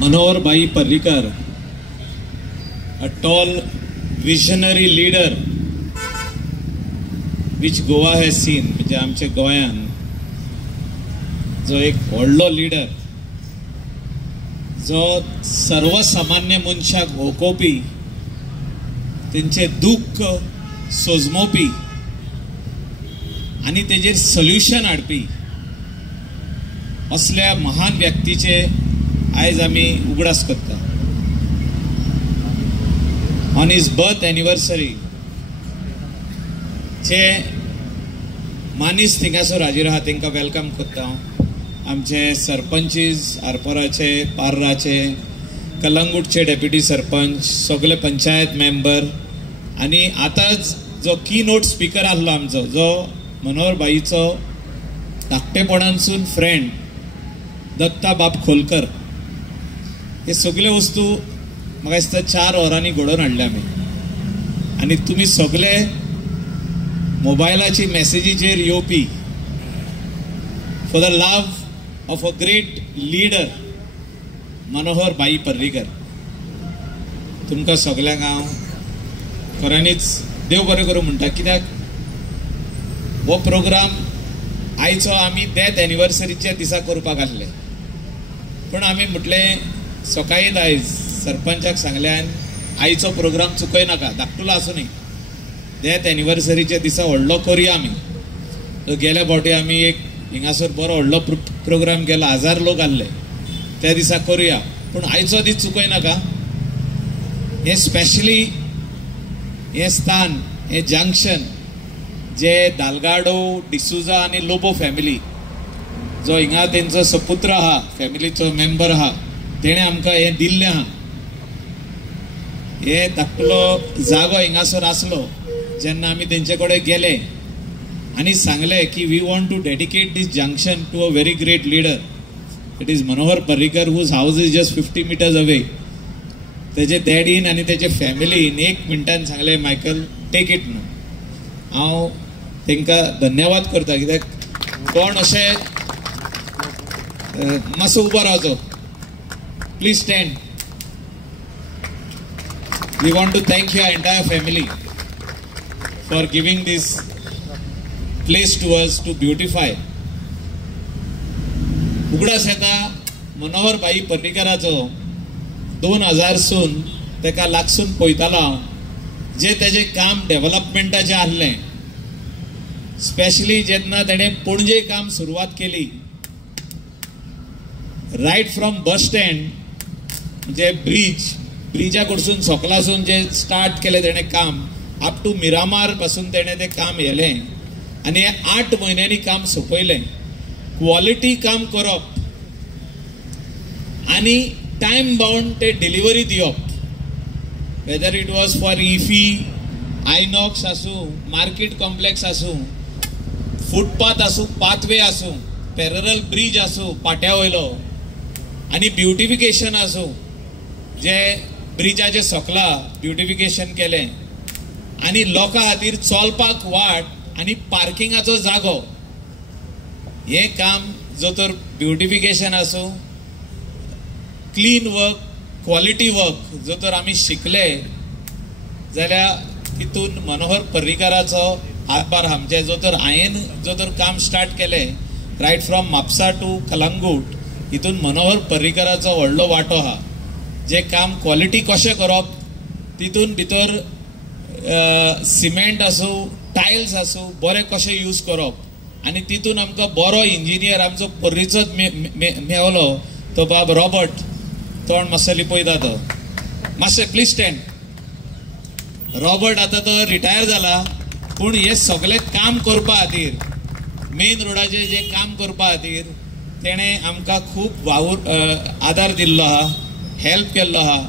Manohar Bhai Parrikar, a tall visionary leader which Goa has seen. म्हणजे आमच्या गोंयान जो एक व्हडलो लीडर जो सर्वसामान्य मनशाक ओकोवपी तेंचे दुःख सोजमोवपी आणि तेजेर सोल्युशन हाडपी असल्या महान व्यक्तीचे आज आमी उगडास करता. ऑन हिज बर्थ एनिवर्सरी जे मानीस थिंगासोर हाजीर आहा तांकां वेलकम करता. आमचे सरपंचीस आरपोराचे, पार्राचे, कलंगूटचे डेप्युटी सरपंच, सगळे पंचायत मेंबर आणि आतांच जो की नोट स्पीकर आसलो आमचो, जो मनोहर भाईचो धाकटेपणांसून फ्रेंड दत्ता बाब खोलकर, हे सगळे वस्तू म्हाका दिसता 4 वरांनी घडोवन हाडले आमी. आनी तुमी सगळे मोबायलाची मॅसेजीचेर येवपी for the love of a great leader Manohar भाई पर्रीकर. तुमकां सगळ्यांक हांव खऱ्यांनीच देव बरें करूं म्हणटा. कित्याक हो प्रोग्राम आयचो आमी डेथ एनिवर्सरीच्या दिसा करपाक आसले, पूण आमी म्हटलें सकाळीच आयज सरपंचाक सांगल्यान आयचो प्रोग्राम चुकय नाका, धाकटुलो आसूं न्ही, डेथ एनिवर्सरीच्या दिसा व्हडलो करुया आमी. तो गेल्या फावटी आमी एक हिंगासर बरो व्हडलो प्रोग्राम केलो, 1000 लोक आसले, त्या दिसा करुया, पूण आयचो दीस चुकय नाका. हे स्पेशली हे स्थान, हे जंक्शन जे दालगाडो, डिसुजा आणि लोबो फॅमिली, जो हिंगा तेंचो सपुत्र आहा, फॅमिलीचो मेंबर आहा, तेणे आमकां हे दिल्लें आहा. हे धाकटुलो जागो हिंगासर आसलो जेन्ना आमी तेंचे कडेन गेले आनी सांगले की we want to dedicate this junction to a very great leader. It is Manohar Parrikar whose house is just 50 meters away. तेजे डॅडीन आनी तेजे फॅमिलीन 1 मिनटान सांगले मायकल टेक इट न्हू. हांव तांकां धन्यवाद करता. कित्याक कोण अशें मातसो उबो रावचो, please stand. We want to thank your entire family for giving this place to us to beautify. उगडास येता मनोहर भाई पर्रीकराचो 2000 सून तेका लागसून पळयतालो हांव, जे तेजे काम डेव्हलपमेंटाचें आसलें. स्पेशली जेन्ना तेणें पणजे काम सुरवात केली, रायट फ्रॉम बस स्टँड म्हणजे ब्रिजा कडसून सकलासून जे स्टार्ट केलें तेणें काम, अप टू मिरामार पासून तेणें तें काम येलें आनी 8 म्हयन्यांनी काम सोंपयलें. क्वॉलिटी काम करप आनी टायम बाउंड ते डिलिव्हरी दिवप. Whether it was for IFFI, INOX आसूं, मार्केट कॉम्प्लेक्स आसूं, फुटपाथ आसूं, पाथवे आसूं, पॅरल ब्रिज आसूं पाट्या वयलो, आनी ब्युटिफिकेशन आसूं, जे ब्रिजाचे सकला ब्युटिफिकेशन केलें, आनी लोकां खातीर चलपाक वाट आनी पार्किंगाचो जागो. हें काम जो तर ब्युटिफिकेशन आसूं, क्लीन वर्क, क्वॉलिटी वर्क जो तर आमी शिकले जाल्यार तितून मनोहर पर्रीकराचो हातभार आहा. म्हणजे जो तर हांवें जो तर काम स्टार्ट केलें right from Mhapsa to Calangute, हितून मनोहर पर्रीकराचो व्हडलो वांटो आहा. जे काम क्वॉलिटी कशें करप, तितून भितर सिमेंट आसूं, टायल्स आसूं, बरें कशें यूज करप, आनी तितून आमकां बरो इंजिनियर आमचो पर्रीचोच मेवलो, तो बाब रॉबर्ट. तोंड मातसो लिपयता तो, मातशें प्लीज स्टँड. रॉबर्ट आतां तो रिटायर जाला, पूण हे सगळें काम करपा खातीर, मेन रोडाचेर जे काम करपा खातीर तेणें आमकां खूब आदार दिल्लो आहा, हेल्प केल्लो आहा.